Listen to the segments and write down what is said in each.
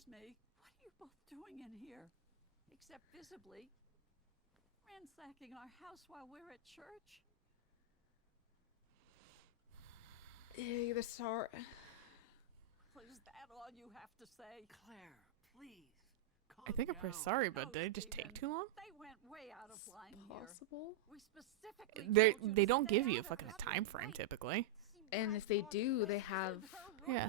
Excuse me, what are you both doing in here? Except visibly ransacking our house while we're at church? They're sorry. Is that all you have to say? Claire, please. I think I'm pretty sorry, but did it just take too long? They went way out of line Possible. here. We specifically They don't give you a fucking time frame typically. And if they do, they have. Yeah.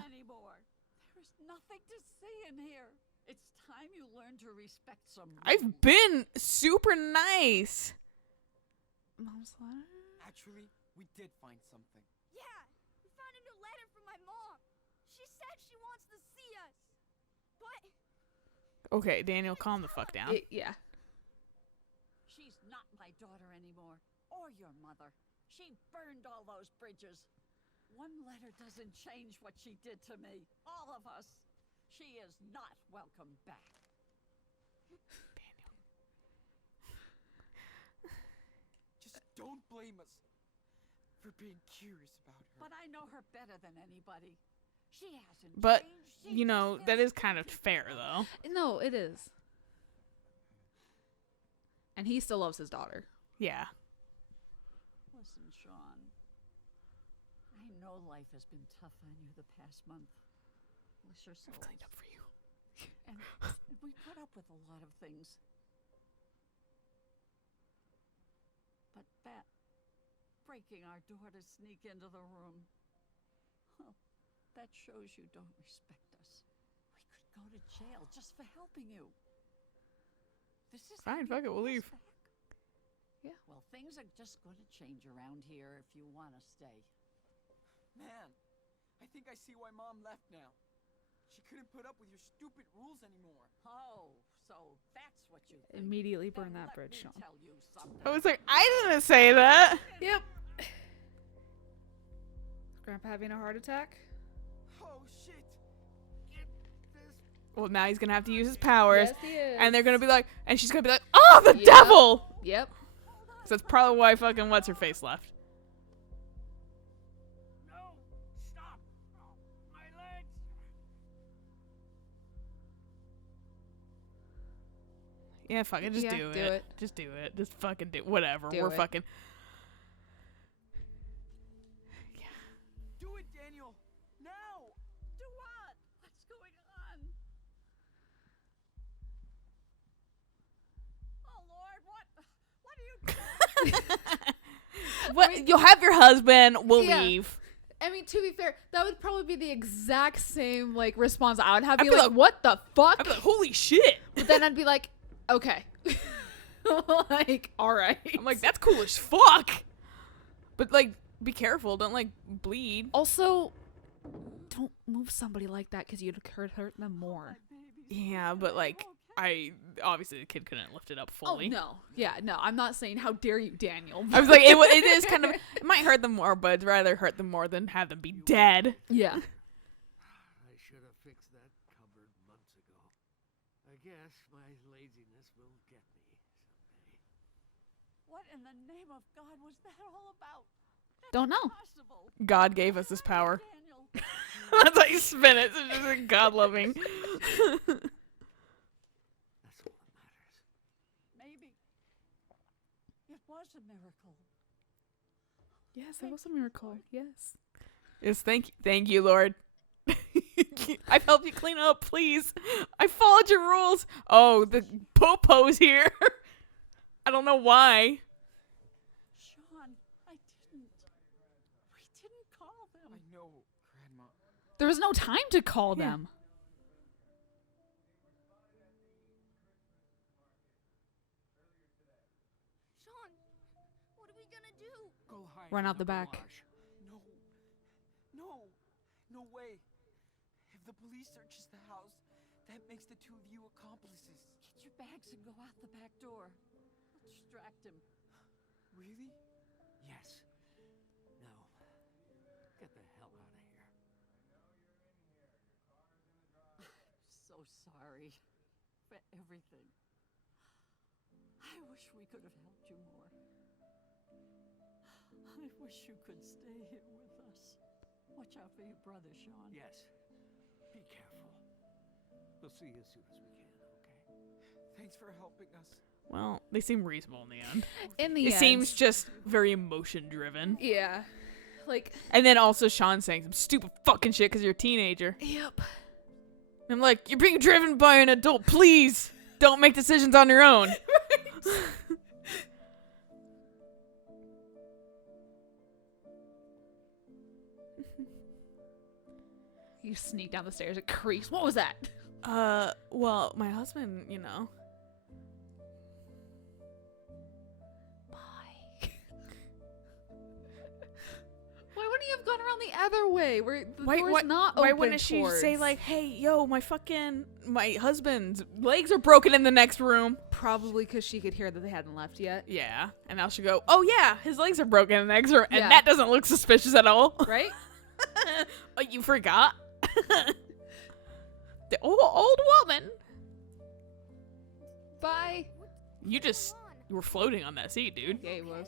There's nothing to see in here. It's time you learn to respect some rules. I've been super nice. Mom's letter? Actually, we did find something. Yeah, we found a new letter from my mom. She said she wants to see us. But Okay, Daniel, calm the fuck down. Yeah. She's not my daughter anymore, or your mother. She burned all those bridges. One letter doesn't change what she did to me. All of us. She is not welcome back. Daniel. Just don't blame us for being curious about her. But I know her better than anybody. She hasn't But, changed. She you know, just that is kind of fair, though. No, it is. And he still loves his daughter. Yeah. Listen, Sean. I know life has been tough on you the past month. Bless your soul. I've cleaned up for you. And we put up with a lot of things. But that breaking our door to sneak into the room, well, that shows you don't respect us. We could go to jail just for helping you. This is Fine, fuck it, we'll leave. Yeah. Well, things are just going to change around here if you want to stay. Man, I think I see why Mom left now. She couldn't put up with your stupid rules anymore. Oh, so that's what you think. Immediately burn Then that let bridge, me Sean. tell you something. I was like, I didn't say that. Yep. Grandpa having a heart attack? Oh shit! Get this. Well, now he's gonna have to use his powers. Yes, he is. And they're gonna be like, and she's gonna be like, oh, the Yep. devil! Yep. So that's probably why fucking what's-her-face left. No! Stop! Oh, my legs! Yeah, fuck it, just Yeah, do do it. it. Just do it. Just fucking do whatever. Do We're it. fucking. Do it, Daniel! Now! Do what? What's going on? Oh, Lord, what are you doing? What? You'll have your husband. We'll Yeah. leave. I mean, to be fair, that would probably be the exact same like response I would have. I'd Be be like, like- what the fuck? I'd be like, holy shit! But then I'd be like, okay. Like, all right. I'm like, that's cool as fuck. But like, be careful. Don't like bleed. Also, don't move somebody like that because you'd hurt them more. Yeah, but like, obviously the kid couldn't lift it up Oh fully. no, yeah, no. I'm not saying how dare you, Daniel. I was like, it is kind of. It might hurt them more, but I'd rather hurt them more than have them be dead. Yeah. I should have fixed that cupboard months ago. I guess my laziness will get me someday. What in the name of God was that all about? That's Don't know. impossible. God gave us this power. Daniel, That's how you spin it. It's just like God loving. That's all that matters. maybe it was a miracle. Yes, that was a miracle. Yes. Yes, thank you, Lord. I've helped you clean up, please. I followed your rules. Oh, the popo's here. I don't know why. Sean, I didn't. We didn't call them. I know, Grandma. There was no time to call Yeah. them. Sean, what are we gonna do? Go hide Run in out the back. garage. No way. If the police searches the house, that makes the two of you accomplices. Get your bags and go out the back door. We'll distract him. Really? Yes. No. Get the hell out of here. So sorry for everything. I wish we could have helped you more. I wish you could stay here with us. Watch out for your brother, Sean. Yes. Be careful. We'll see you as soon as we can, okay? Thanks for helping us. Well, they seem reasonable in the end. In the It end. seems just very emotion driven. Yeah. Like, And then also Sean saying some stupid fucking shit because you're a teenager. yep. I'm like, you're being driven by an adult. Please don't make decisions on your own. You sneak down the stairs. It creaks. What was that? Well, my husband, you know. Bye. Why wouldn't you have gone around the other way where the door's not open? Why wouldn't she towards? say like, hey, yo, my husband's legs are broken in the next room? Probably because she could hear that they hadn't left yet. Yeah. And now she'll go, oh yeah, his legs are broken in the next room. And Yeah. that doesn't look suspicious at all. Right? Oh, you forgot? The old woman. Bye. You just you were floating on that seat, dude. Yeah, he was.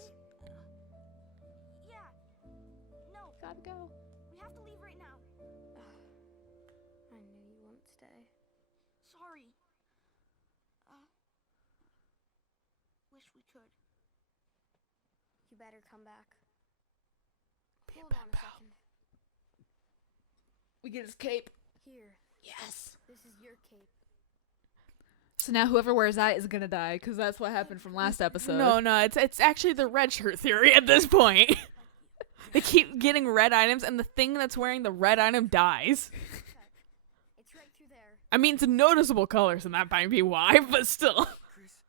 Yeah. No, Gotta go. we have to leave right now. I knew you wouldn't stay. Sorry. Wish we could. You better come back. Hold on a second. We get his cape. Here, Yes. this is your cape. So now whoever wears that is gonna die because that's what happened from last episode. No, it's actually the red shirt theory at this point. They keep getting red items, and the thing that's wearing the red item dies. It's right through there. I mean, it's a noticeable color, so that might be why, but still. Chris.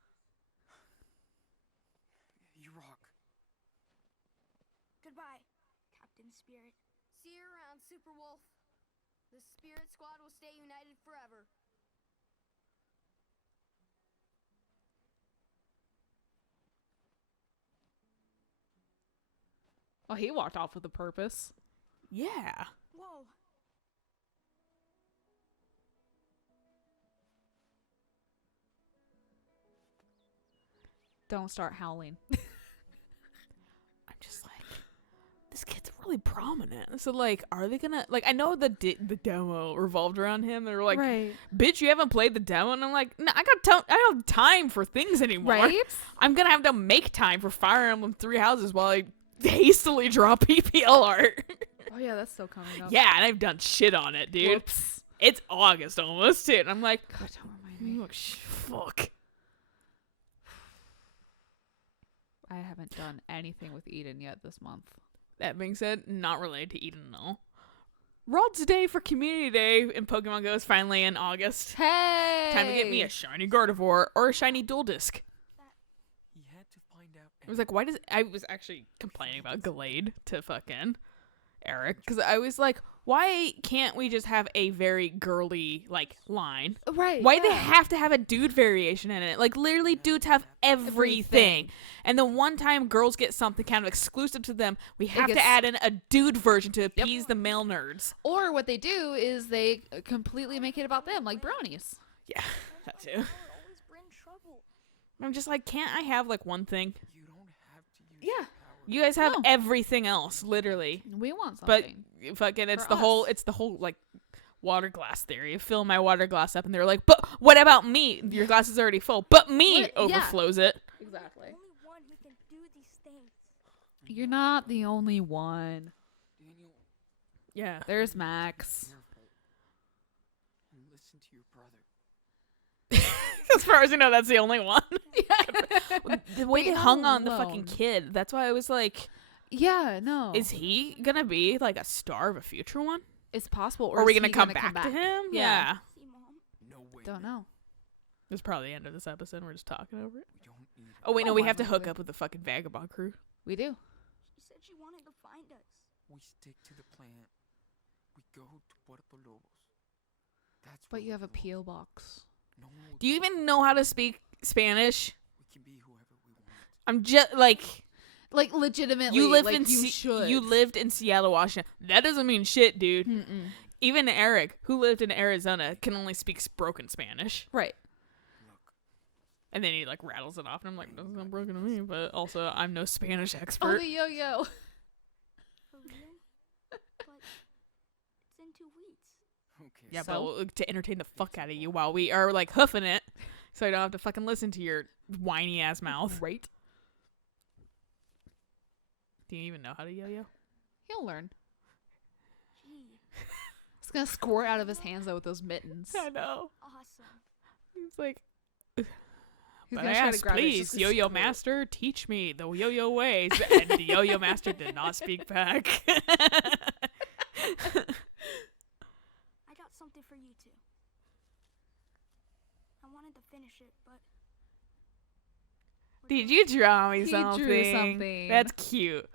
You rock. Goodbye, Captain Spirit. See you around, Super Wolf. The Spirit Squad will stay united forever. Oh, he walked off with a purpose. Yeah. Whoa. Don't start howling. I'm just like, this kid's really prominent. So, like, are they gonna, like, I know the demo revolved around him. They were like, right. bitch, you haven't played the demo? And I'm like, no, I don't have time for things anymore. Right? I'm gonna have to make time for Fire Emblem Three Houses while I hastily draw PPL art. Oh, yeah, that's still coming up. Yeah, and I've done shit on it, dude. Whoops. It's August almost, too. And I'm like, God, don't remind me. oh, fuck. I haven't done anything with Eden yet this month. That being said, not related to Eden, though. World's Day for Community Day in Pokemon Go is finally in August. Hey! Time to get me a shiny Gardevoir or a shiny Dual Disc. He had to find out. I was like, why does... I was actually complaining about Gallade to fucking Eric. Because I was like, why can't we just have a very girly, like, line? Right. Why they yeah. have to have a dude variation in it? Like, literally, dudes have everything. And then one time girls get something kind of exclusive to them, we have to gets- add in a dude version to appease the male nerds. Or what they do is they completely make it about them, like brownies. Yeah, that too. That would always bring trouble. I'm just like, can't I have, like, one thing? You don't have to use Yeah. your power. You guys have No. everything else, literally. We want But something. fucking, it's For the whole, us. it's the whole, like, water glass theory. Fill my water glass up, and they're like, but what about me? Your glass is already full. But me Yeah. overflows it. Exactly. Only one who can do these things. You're not the only one. Daniel, Yeah. There's Max. careful. And listen to your brother. As far as I know, that's the only one. The way But they hung you're on the not fucking alone. kid, that's why I was like, Yeah, no. is he gonna be like a star of a future one? It's possible. Or are we is gonna he come back to him? Yeah. See, Mom? No way. Don't man. know. It's probably the end of this episode. We're just talking over it. We don't need Oh wait, no, Oh, we why have to not? hook up with the fucking vagabond crew. We do. She said she wanted to find us. We stick to the plan. We go to Puerto Lobos. That's But where you we have a belong. P.O. box. No one will Do you take even us. know how to speak Spanish? We can be whoever we want. I'm just like, Like, legitimately, you live like, in you should. you lived in Seattle, Washington. That doesn't mean shit, dude. Mm-mm. Even Eric, who lived in Arizona, can only speak broken Spanish. Right. Look, And then he like rattles it off, and I'm like, "Doesn't sound broken to me." But also, I'm no Spanish Oh, expert. the yo-yo. For real? But it's in 2 weeks. okay. Yeah, So? but to entertain the fuck out of you while we are like hoofing it, so I don't have to fucking listen to your whiny ass mouth. Right? Do you even know how to yo-yo? He'll learn. Gee, He's gonna squirt out of his hands though with those mittens. I know. awesome. It's like, He's but gonna I try to asked, grab it, it's please, just gonna yo-yo squirt. master, teach me the yo-yo ways. And the yo-yo master did not speak back. I got something for you two. I wanted to finish it, but. we're Did doing you draw me He something? drew something. That's cute.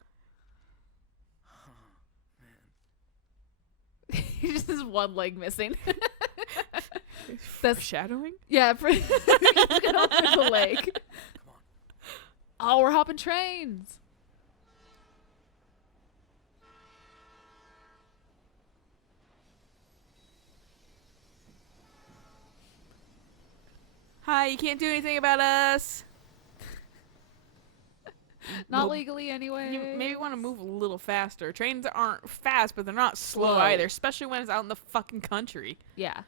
He's just one leg missing. That's Shadowing? yeah. He's gonna open the leg. Come on. Oh, we're hopping trains. Hi, you can't do anything about us. Not Well, legally anyway. You maybe want to move a little faster. Trains aren't fast, but they're not slow Slow. either, especially when it's out in the fucking country. Yeah,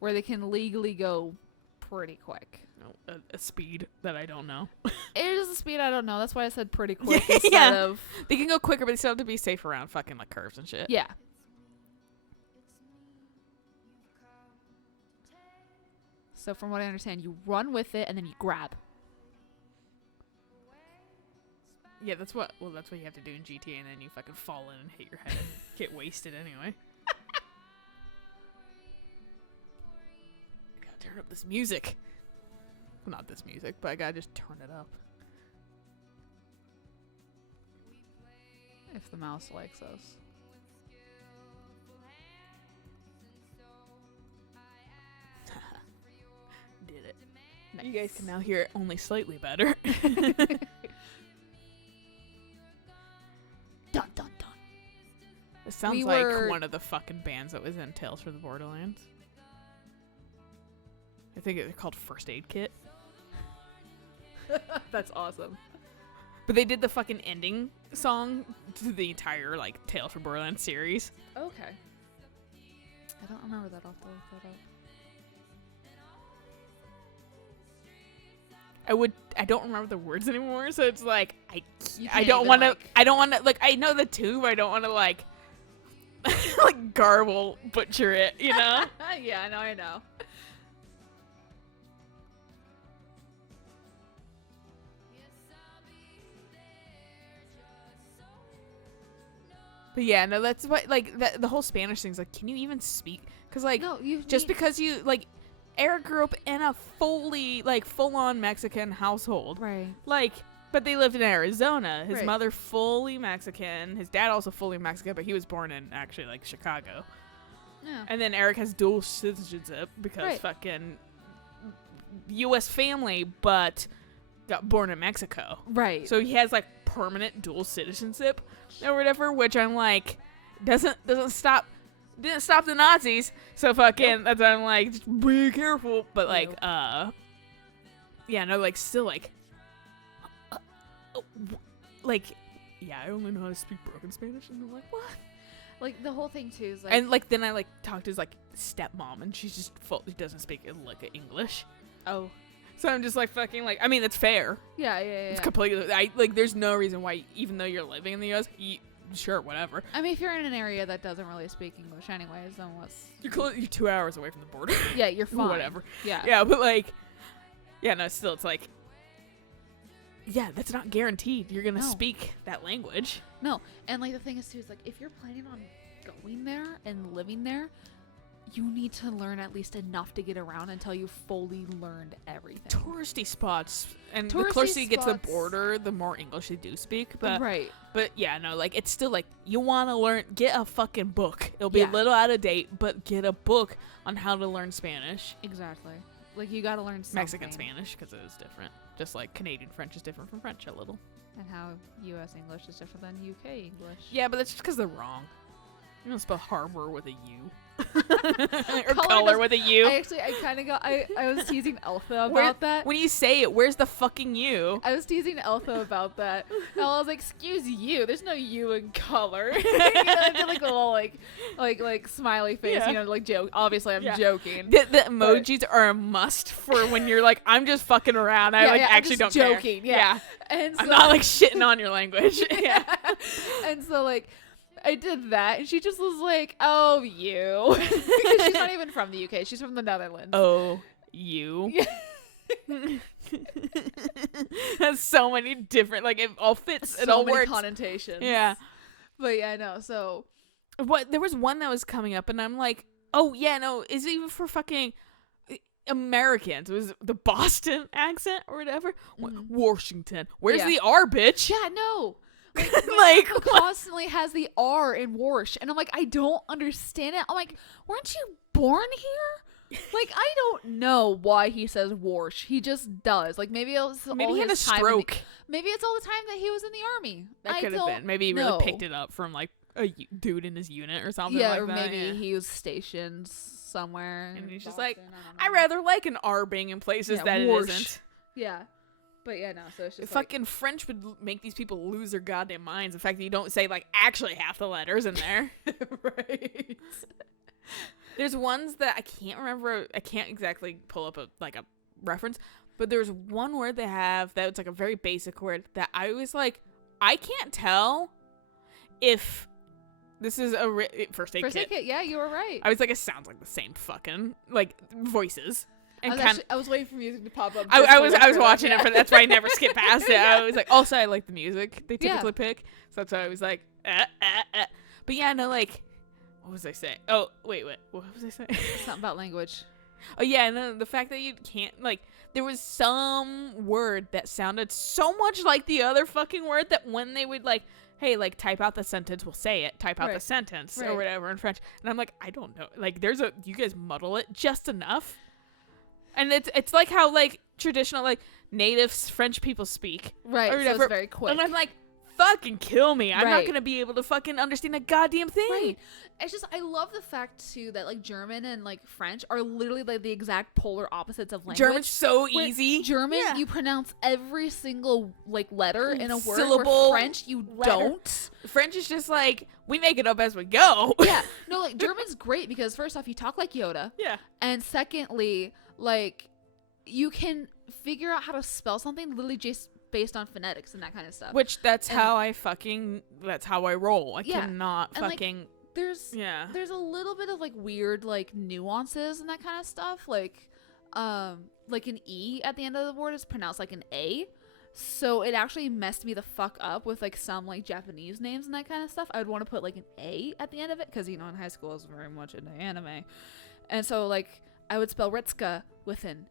where they can legally go pretty quick. No, a speed that I don't know. It is a speed I don't know. That's why I said pretty quick Yeah. instead of They can go quicker, but they still have to be safe around fucking like curves and shit. yeah. So from what I understand, you run with it and then you grab. Yeah, that's what you have to do in GTA, and then you fucking fall in and hit your head and get wasted anyway. I gotta turn up this music. Well, not this music, but I gotta just turn it up. If the mouse likes us. Did it. You guys can now hear it only slightly better. Dun dun dun. It sounds We like were- one of the fucking bands that was in Tales from the Borderlands. I think it's called First Aid Kit. That's awesome. But they did the fucking ending song to the entire like Tales from Borderlands series. Okay. I don't remember that. I'll have to look that up. I don't remember the words anymore, so it's like You I can't don't even, want to like- I don't want to like I know the tune, but I don't want to like like garble butcher it, you know? Yeah, I know. But yeah, no, that's what like the whole Spanish thing's like, can you even speak? Because like No, you just because you like Eric grew up in a full-on Mexican household. right. Like, but they lived in Arizona. His Right. mother fully Mexican. His dad also fully Mexican, but he was born in actually like Chicago. Yeah. And then Eric has dual citizenship because Right. fucking U.S. family, but got born in Mexico. Right. So he has like permanent dual citizenship or whatever, which I'm like didn't stop the Nazis. So fucking that's why I'm like, just be careful. But like yeah, no, like still like like yeah, I only know how to speak broken Spanish, and I'm like, what? like the whole thing too is like And like then I like talked to his like stepmom, and she's just she doesn't speak like English. oh So I'm just like fucking like, I mean, it's fair. yeah. It's completely like there's no reason why, even though you're living in the U.S., sure, whatever. I mean, if you're in an area that doesn't really speak English anyways, then what's You're 2 hours away from the border. yeah, you're fine. Whatever. Yeah. Yeah, but like, yeah, no, still, it's like, yeah, that's not guaranteed. You're gonna No. speak that language. No, and like the thing is too is like if you're planning on going there and living there, you need to learn at least enough to get around until you've fully learned everything. Touristy spots, and the Touristy closer you get to the spots. border, the more English they do speak. But right. But yeah, no, like it's still like you want to learn. Get a fucking book. It'll be Yeah. a little out of date, but get a book on how to learn Spanish. Exactly. Like you got to learn something. Mexican Spanish, because it is different. Just like Canadian French is different from French a little. And how U.S. English is different than UK English. Yeah, but that's just because they're wrong. I'm gonna spell harbor with a U. Or color with a U. I kind of got. I was teasing Elsa about Where- that. When you say it, where's the fucking U? I was teasing Elsa about that. And I was like, "Excuse you, there's no U in color." You know, I did like a little like smiley face. Yeah. You know, like joke. Obviously, I'm Yeah. joking. The emojis are a must for when you're like, I'm just fucking around. I I'm actually just don't joking. care. Yeah. And so, I'm not like shitting on your language. Yeah. And so like I did that, and she just was like, "Oh, you," because she's not even from the UK. She's from the Netherlands. Oh, you. Yeah. Has so many different, like, it all fits. So It all many works. connotations. Yeah. But yeah, no. So What? There was one that was coming up, and I'm like, oh yeah, no, is it even for fucking Americans? It was the Boston accent or whatever. Washington. Where's Yeah. the R, bitch? yeah, no. Like, Like, it constantly has the R in Warsh, and I'm like, I don't understand it. I'm like, weren't you born here? Like, I don't know why he says Warsh. He just does. Like, maybe it's maybe all he had a his time in the- stroke. maybe it's all the time that he was in the army. That I could have don't been. Maybe he know. really picked it up from like a dude in his unit or something Yeah, like or that. maybe yeah. he was stationed somewhere. And in he's just like, Boston, I don't know. rather like an R being in places Yeah, that it Warsh. isn't. Yeah. But yeah, no, so it's just like, Fucking French would make these people lose their goddamn minds. The fact that you don't say like actually half the letters in there. right. There's ones that I can't remember. I can't exactly pull up a reference, but there's one word they have that it's like a very basic word that I was like, I can't tell if this is a first aid First kit. aid kit, yeah, you were right. I was like, it sounds like the same fucking like voices. And I was waiting for music to pop up. I just to was look I was for watching that. it for that's why I never skipped past it. I was like, also I like the music they Yeah. typically pick, so that's why I was like, But yeah, no, like, what was I saying? Oh wait, what was I saying? Something about language. Oh yeah, no, the fact that you can't like, there was some word that sounded so much like the other fucking word that when they would like, hey, like type out the sentence, we'll say it. Type out the Right. sentence Right. or whatever in French, and I'm like, I don't know. Like, you guys muddle it just enough. And it's like how like traditional like native French people speak, Right. or So whatever. it's very quick. And I'm like, fucking kill me. I'm not Right. gonna be able to fucking understand a goddamn thing. Right. It's just I love the fact too that like German and like French are literally like the exact polar opposites of language. German's so Where easy. German, Yeah. you pronounce every single like letter in a word. Syllable, Where French, you letter. don't. French is just like, we make it up as we go. Yeah. No, like German's great because first off, you talk like Yoda, Yeah. and secondly, like you can figure out how to spell something literally just based on phonetics and that kind of stuff. Which that's And- how I roll. I Yeah. cannot And, like, fucking there's yeah. there's a little bit of like weird like nuances and that kind of stuff, like an E at the end of the word is pronounced like an A, so it actually messed me the fuck up with like some like Japanese names and that kind of stuff. I would want to put like an A at the end of it because in high school I was very much into anime, and so like I would spell Ritsuka with an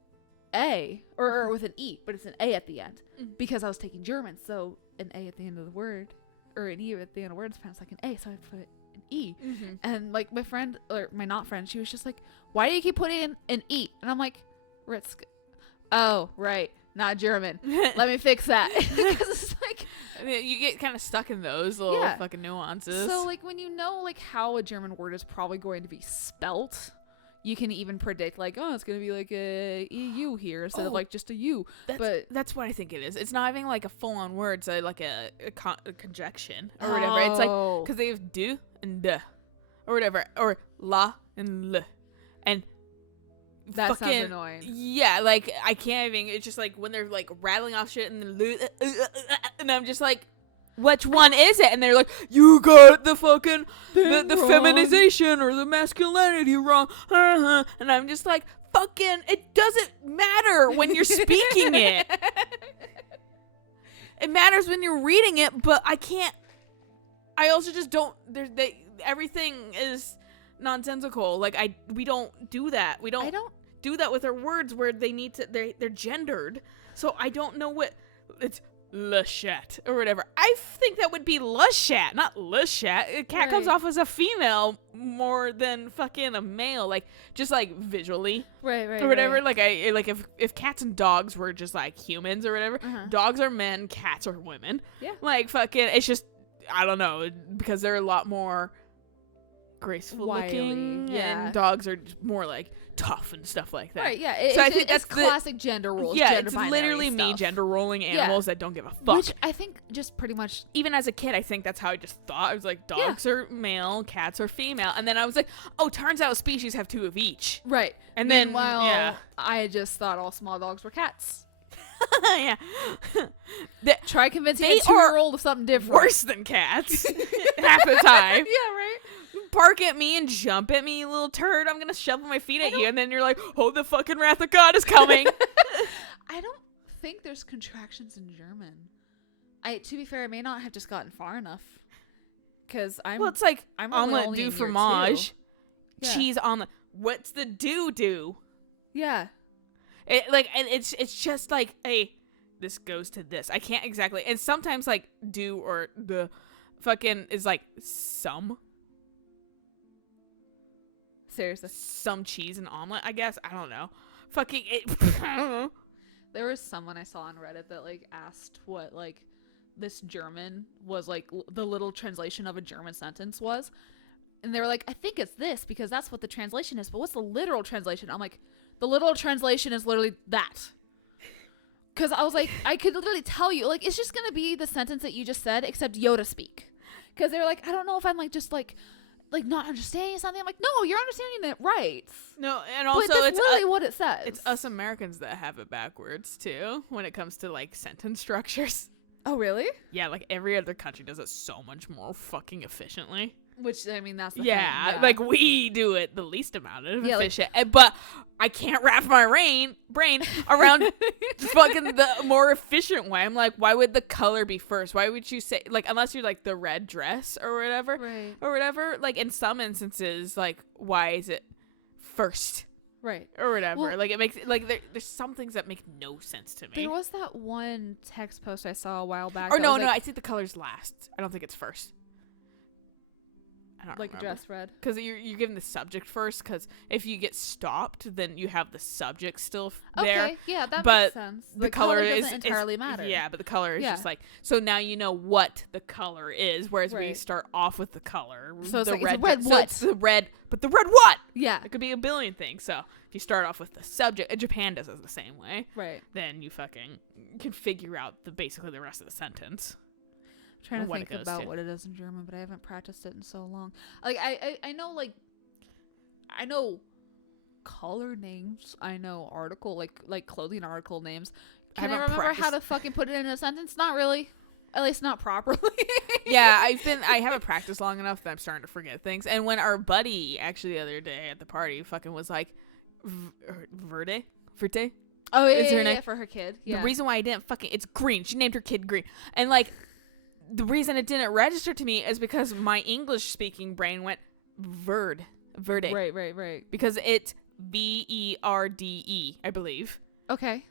A or with an E, but it's an A at the end because I was taking German, so an A at the end of the word or an E at the end of the word is pronounced like an A, so I'd put an E. And like my friend, or my not friend, she was just like, why do you keep putting in an E? And I'm like, Ritsk. Oh, right. Not German. Let me fix that. Because it's like, I mean, you get kind of stuck in those little Yeah. fucking nuances. so like when you know like how a German word is probably going to be spelt, you can even predict like, oh, it's going to be like a EU here instead of Oh, like just a U. that's what I think it is. It's not even like a full-on word. It's like a conjunction or whatever. It's like, Oh. because they have do and duh or whatever, or la and l, and That sounds fucking annoying. Yeah, like I can't even. It's just like when they're like rattling off shit and I'm just like, which one is it? And they're like, you got the fucking the feminization or the masculinity wrong. And I'm just like, fucking, it doesn't matter when you're speaking it. It matters when you're reading it, but I can't. I also just don't. Everything is nonsensical. Like we don't do that. We I don't don't. do that with our words where they need to. They're gendered. So I don't know what it's. Lushat or whatever. I think that would be lushat, not lushat. A cat comes Right. off as a female more than fucking a male, like just like visually Right. or whatever. Right. Like if cats and dogs were just like humans or whatever, Uh-huh. dogs are men, cats are women. Yeah. Like fucking, it's just I don't know because they're a lot more graceful Wily, looking, yeah. and dogs are just more like tough and stuff like that. Right, yeah. So I think it's that's classic gender rules. Yeah, gender it's binary literally me stuff. gender rolling Yeah. animals that don't give a fuck. Which I think just pretty much. Even as a kid, I think that's how I just thought. I was like, dogs are male, cats are female, and then I was like, oh, turns out species have 2 of each. Right. And then, Meanwhile, yeah. I just thought all small dogs were cats. Yeah. Try convincing They a 2-year-old of something different. Worse than cats half the time. Yeah, right. Bark at me and jump at me, you little turd. I'm gonna shovel my feet at you, and then you're like, oh, the fucking wrath of God is coming. I don't think there's contractions in German. To be fair, I may not have just gotten far enough. Because Well, it's like I'm really omelet only du in year fromage, 2. Yeah. cheese omelet. What's the do? Yeah. And it's just like, hey, this goes to this. I can't exactly. And sometimes like do or the fucking is like some Seriously. some cheese and omelet. I guess I don't know. Fucking it. I don't know. There was someone I saw on Reddit that like asked what like this German was like the little translation of a German sentence was. And they were like, I think it's this because that's what the translation is. But what's the literal translation? I'm like, the literal translation is literally that. Because I was like, I could literally tell you, like, it's just going to be the sentence that you just said, except Yoda speak. Because they were like, I don't know if I'm like just like not understanding something. I'm like, no, you're understanding it right. No, and also but that's it's literally what it says. it's us Americans that have it backwards too when it comes to like sentence structures. Oh, really? Yeah, like every other country does it so much more fucking efficiently. Which, I mean, that's the Yeah, thing. like we do it the least amount of Yeah, like- efficient, but I can't wrap my brain around fucking the more efficient way. I'm like, why would the color be first? Why would you say like unless you're like the red dress or whatever, Right. or whatever? Like in some instances, like why is it first Right. or whatever? Well- Like it makes like there's some things that make no sense to me. There was that one text post I saw a while back. Or that no, was, no, like, I think the color's last. I don't think it's first. I don't like remember. dress red. Because you're giving the subject first. Because if you get stopped, then you have the subject still Okay, there. yeah, that but makes sense. The color doesn't is entirely matter. Yeah, but the color is Yeah. just like so now you know what the color is. Whereas we Right. start off with the color. So it's the like, it's red so what? it's the red, but the red what? Yeah. It could be a billion things. So if you start off with the subject, and Japan does it the same way. Right. Then you fucking can figure out basically the rest of the sentence. I'm trying and to what it think goes about to. what it is in German, but I haven't practiced it in so long. Like I know like I know color names. I know article like clothing article names. Can I haven't remember how to fucking put it in a sentence? Not really. At least not properly. Yeah, I haven't practiced long enough that I'm starting to forget things. And when our buddy actually the other day at the party fucking was like Verte? Oh yeah, Is her yeah, name- yeah, for her kid. Yeah. The reason why I didn't fucking it's green. She named her kid Green. And like the reason it didn't register to me is because my English speaking brain went Verde. Right. Because it's VERDE, I believe. Okay.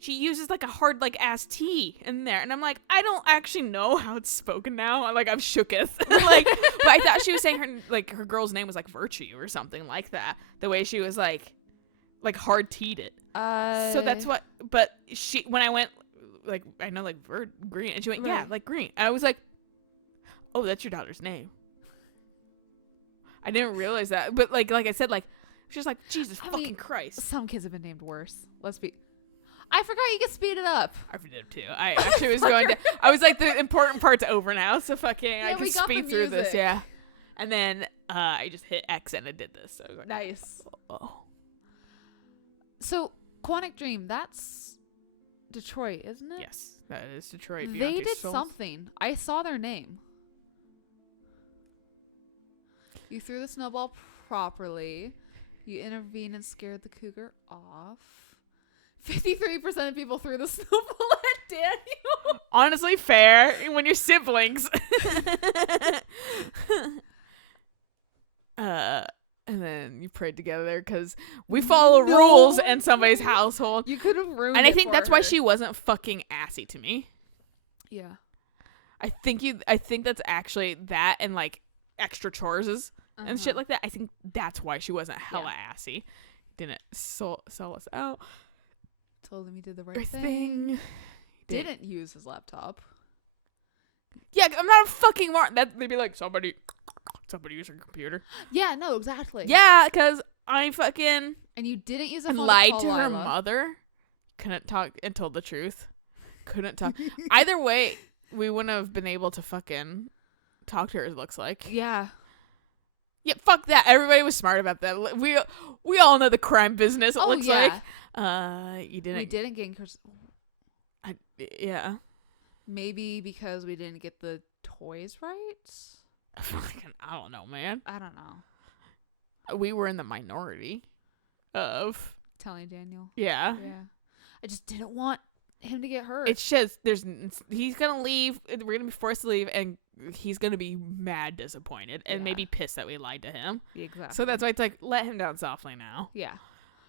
She uses like a hard like ass T in there, and I'm like, I don't actually know how it's spoken now. I'm like, I'm shooketh. Like, but I thought she was saying her girl's name was like Virtue or something like that. The way she was like hard T'd it. So that's what. But when I went like I know like green, and she went yeah Right. like green. And I was like, oh, that's your daughter's name. I didn't realize that, but like I said, like she's like Jesus I fucking mean, Christ. some kids have been named worse. I forgot you could speed it up. I did too. I actually was going to. I was like, the important part's over now, so fucking I we can got the speed through this, music. yeah. And then I just hit X and it did this. So I was like, Nice. oh, So, Quantic Dream, that's Detroit, isn't it? yes, that is Detroit. They Beyond Two did Souls. something. I saw their name. You threw the snowball properly. You intervened and scared the cougar off. 53% of people threw the snowball at Daniel. Honestly, fair when you're siblings. And then you prayed together because we follow rules in somebody's household. You could have ruined And I it think for that's why her. she wasn't fucking assy to me. Yeah. I think that's actually that and like extra chores and shit like that. I think that's why she wasn't hella assy. Didn't sell us out. Told him he did the Or right thing. Didn't use his laptop. Yeah, I'm not a fucking Martin. That they'd be like somebody somebody use her computer. Yeah, no, exactly. Yeah, because I fucking And you didn't use a and phone lied call to her Lila. mother. Couldn't talk and told the truth. Couldn't talk. Either way, we wouldn't have been able to fucking talk to her, it looks like. Yeah. Yeah, fuck that. Everybody was smart about that. We all know the crime business, it looks like. You didn't. We didn't get Yeah. maybe because we didn't get the toys right? Fucking, I don't know, man. I don't know. We were in the minority of. Telling Daniel. Yeah. Yeah. I just didn't want him to get hurt. It's just, he's gonna leave. We're gonna be forced to leave, and he's gonna be mad disappointed and Yeah. maybe pissed that we lied to him. Exactly. So that's why it's like, let him down softly now. Yeah.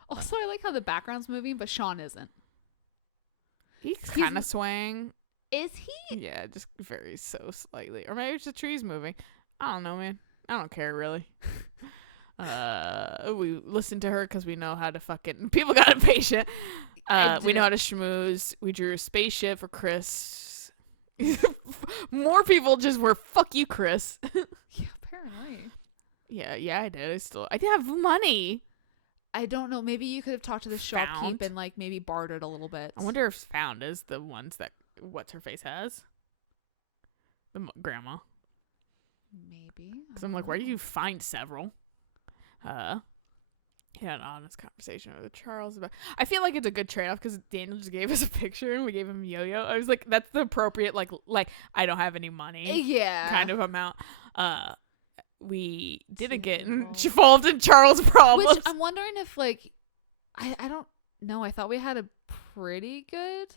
Also, I like how the background's moving, but Sean isn't. He's kind of swaying. Is he? Yeah, just very so slightly. Or maybe it's the trees moving. I don't know, man. I don't care, really. We listened to her because we know how to fucking... People got impatient. We know how to schmooze. We drew a spaceship for Chris. More people just were, fuck you, Chris. Yeah, apparently. Yeah, I did. I did have money. I don't know. Maybe you could have talked to the shopkeep Found. and like maybe bartered a little bit. I wonder if found is the ones that what's-her-face has. The grandma. Maybe. Because I'm like, where do you find several? He had an honest conversation with Charles about. I feel like it's a good trade-off because Daniel just gave us a picture and we gave him yo-yo. I was like, that's the appropriate like I don't have any money Yeah. kind of amount. We didn't get involved. involved in Charles' problems. Which I'm wondering if like I don't know. I thought we had a pretty good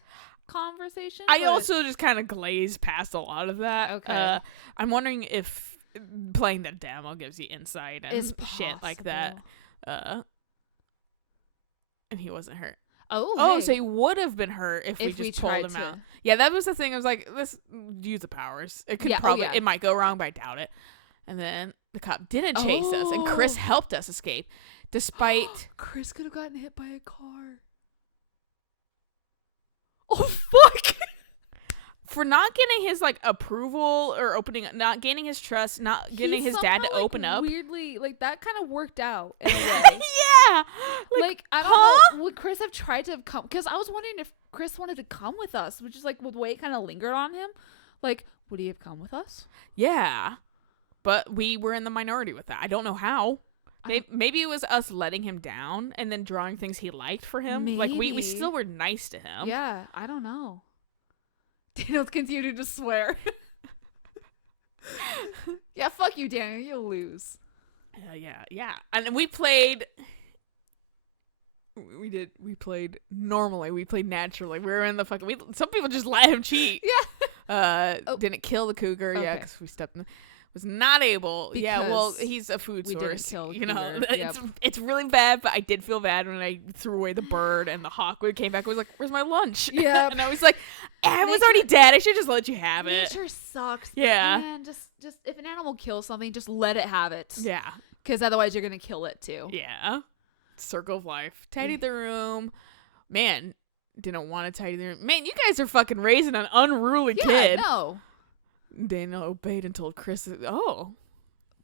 conversation. I but- also just kind of glazed past a lot of that. Okay. I'm wondering if playing the demo gives you insight and Is shit like that. possible. And he wasn't hurt. Oh, So hey. he would have been hurt if we If we just pulled tried him to- out. Yeah, that was the thing. I was like, let's use the powers. It could Yeah, oh, probably, yeah. it might go wrong, but I doubt it. And then the cop didn't chase us, and Chris Oh. helped us escape, despite Chris could have gotten hit by a car. Oh fuck! for not getting his like approval or not gaining his trust, not getting He his dad to somehow, like, open up. Weirdly, like that kind of worked out in a way. Yeah, Like I don't huh? know. Would Chris have tried to come? Because I was wondering if Chris wanted to come with us, which is like the way it kind of lingered on him. Like, would he have come with us? Yeah, but we were in the minority with that. I don't know how. I- Maybe it was us letting him down and then drawing things he liked for him. Like we Maybe. still were nice to him. Yeah, I don't know. Daniel's continued to swear. Yeah, fuck you, Daniel. You'll lose. Yeah. And we played. We played normally. We played naturally. We were in the fucking. Some people just let him cheat. Yeah. Oh. Didn't kill the cougar. Yeah, Okay. because we stepped in. Was not able. Yeah, well, Because he's a food we didn't source. kill You know, cougar. it's really bad. But I did feel bad when I threw away the bird and the hawk. When it came back, I was like, "Where's my lunch?" Yep. And I was like, "I was Nature- already dead. I should just let you have it." Nature sucks. but Yeah. Man, just if an animal kills something, just let it have it. Yeah. Because otherwise, you're gonna kill it too. Yeah. Circle of life. Tidy the room. Man, didn't want to tidy the room. Man, you guys are fucking raising an unruly Yeah, kid. no. Daniel obeyed and told Chris, oh.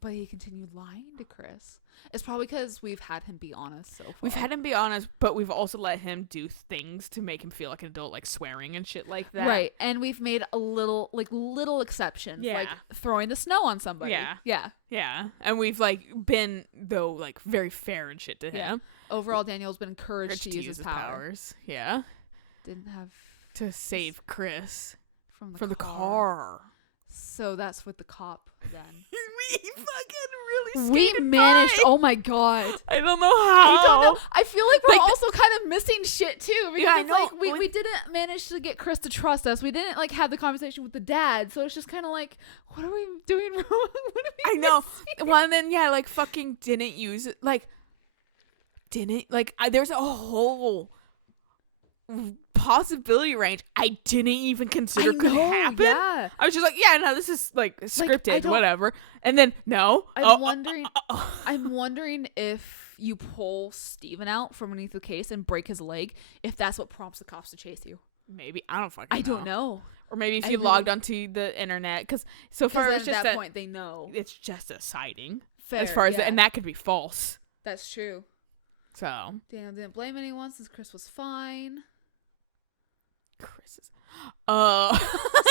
But he continued lying to Chris. It's probably because we've had him be honest so far. We've had him be honest, but we've also let him do things to make him feel like an adult, like swearing and shit like that. Right, and we've made a little exceptions, Yeah. like throwing the snow on somebody. Yeah. Yeah. Yeah. And we've, like, been, though, like, very fair and shit to Yeah. him. Overall, Daniel's been encouraged to use his power. powers. Yeah. Didn't have To save Chris from the from the car. car. So that's with the cop then. We fucking really We skated managed. by. Oh my god. I don't know how. I don't know. I feel like we're Like, also kind of missing shit too. Because Yeah, I it's know. like we Like- didn't manage to get Chris to trust us. We didn't like have the conversation with the dad. So it's just kind of like, what are we doing wrong? What are we I know. missing? Well, and then yeah, like fucking didn't use it. There's a whole possibility range I didn't even consider could happen. Yeah. I was just like, yeah, no, this is like scripted, don't- whatever. And then no, I'm wondering if you pull Steven out from underneath the case and break his leg, if that's what prompts the cops to chase you. maybe I don't fucking. I don't know. Or maybe if I you really- logged onto the internet, because so far Because it's at just that a, point they know. it's just a sighting Fair, as far as yeah. and that could be false. That's true. So Daniel didn't blame anyone since Chris was fine. Chris is, oh,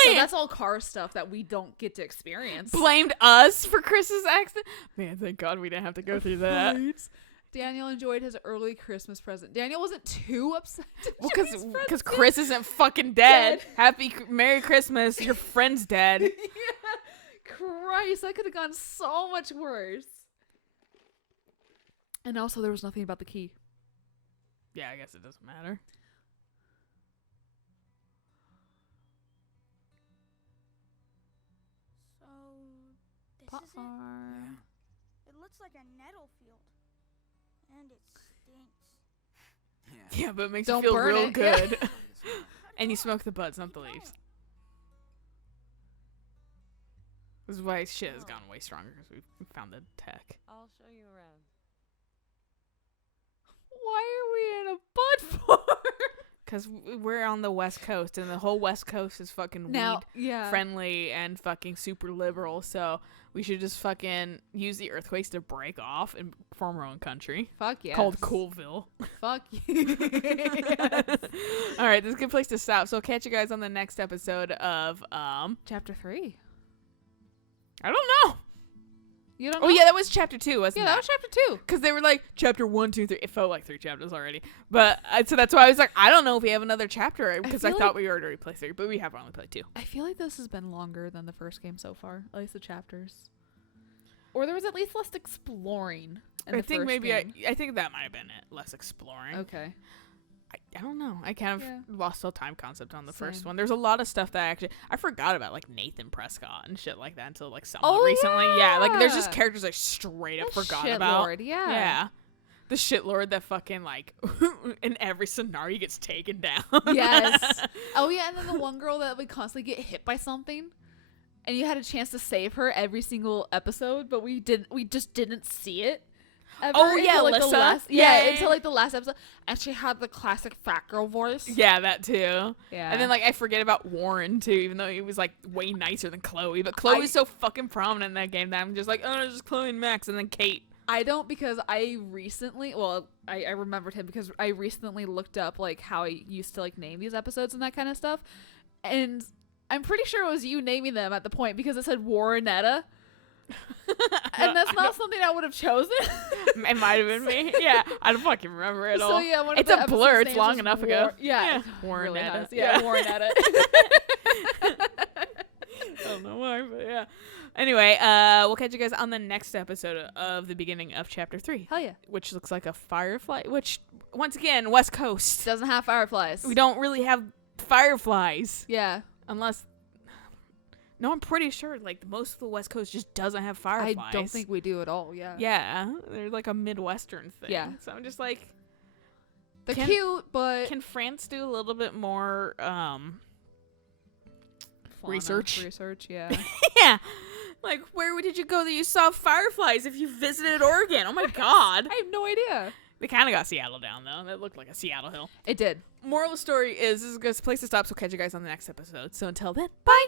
So that's all car stuff that we don't get to experience. blamed us for Chris's accident. Man, thank God we didn't have to go through that. Right. Daniel enjoyed his early Christmas present. Daniel wasn't too upset. Well, enjoy his because present. Chris isn't fucking dead. Dead. Merry Christmas. Your friend's dead. Yeah. Christ, that could have gone so much worse. And also, there was nothing about the key. Yeah, I guess it doesn't matter. So, this Pot is it? farm. It looks like a nettle field. And it stinks. Yeah. Yeah, but it makes Don't you feel burn real it, yeah. good. And you smoke the buds, not the leaves. This is why shit has gotten way stronger because we found the tech. I'll show you around. Why are we in a bud farm? Because we're on the West Coast, and the whole West Coast is fucking Now, weed yeah. friendly and fucking super liberal. So we should just fucking use the earthquakes to break off and form our own country Fuck yeah. called Coolville. Fuck you. All right, this is a good place to stop. So I'll catch you guys on the next episode of Chapter 3. I don't know. You don't know? Oh yeah, that was chapter 2, wasn't Yeah, that? that was chapter 2. Because they were like chapter 1, 2, 3. It felt like 3 chapters already, but so that's why I was like, I don't know if we have another chapter because I feel thought like- we already played 3, but we have only played 2. I feel like this has been longer than the first game so far. At least the chapters. Or there was at least less exploring. In I the think first maybe game. I think that might have been it. Less exploring. Okay. I don't know. I kind of Yeah. lost the time concept on the first Same. one. There's a lot of stuff that I forgot about, like Nathan Prescott and shit like that until like somewhat Oh, recently. Yeah, like there's just yeah. characters I straight up The forgot shit about. lord, yeah. Yeah. The shitlord that fucking like in every scenario gets taken down. Yes. Oh yeah, and then the one girl that would constantly get hit by something, and you had a chance to save her every single episode, but we just didn't see it. Ever Oh, yeah, until, like, the Alyssa. last, Yeah, yeah, until yeah. like the last episode, and she had the classic fat girl voice. Yeah, that too. Yeah. And then like I forget about Warren too, even though he was like way nicer than Chloe. But Chloe's so fucking prominent in that game that I'm just like, oh, it's just Chloe and Max, and then Kate. I don't, because I recently, well, I remembered him because I recently looked up like how I used to like name these episodes and that kind of stuff, and I'm pretty sure it was you naming them at the point because it said Warrenetta. And that's not something I would have chosen. It might have been me. Yeah, I don't fucking remember it all. So yeah, one of It's the a blur. episode's It's names long was enough ago. Yeah, Warren really Netta. has. Yeah, Warrenetta. I don't know why, but yeah. Anyway, we'll catch you guys on the next episode of the beginning of chapter 3, Hell yeah. which looks like a firefly. Which, once again, West Coast. Doesn't have fireflies. We don't really have fireflies Yeah. unless. No, I'm pretty sure like most of the West Coast just doesn't have fireflies. I don't think we do at all. Yeah. Yeah, they're like a Midwestern thing. Yeah. So I'm just like, They're Can- cute, but can France do a little bit more? Fauna research? Research, yeah. Yeah. Like, where did you go that you saw fireflies if you visited Oregon? Oh my God. I have no idea. They kind of got Seattle down though. That looked like a Seattle hill. It did. Moral of the story is this is a good place to stop. So catch you guys on the next episode. So until then, bye.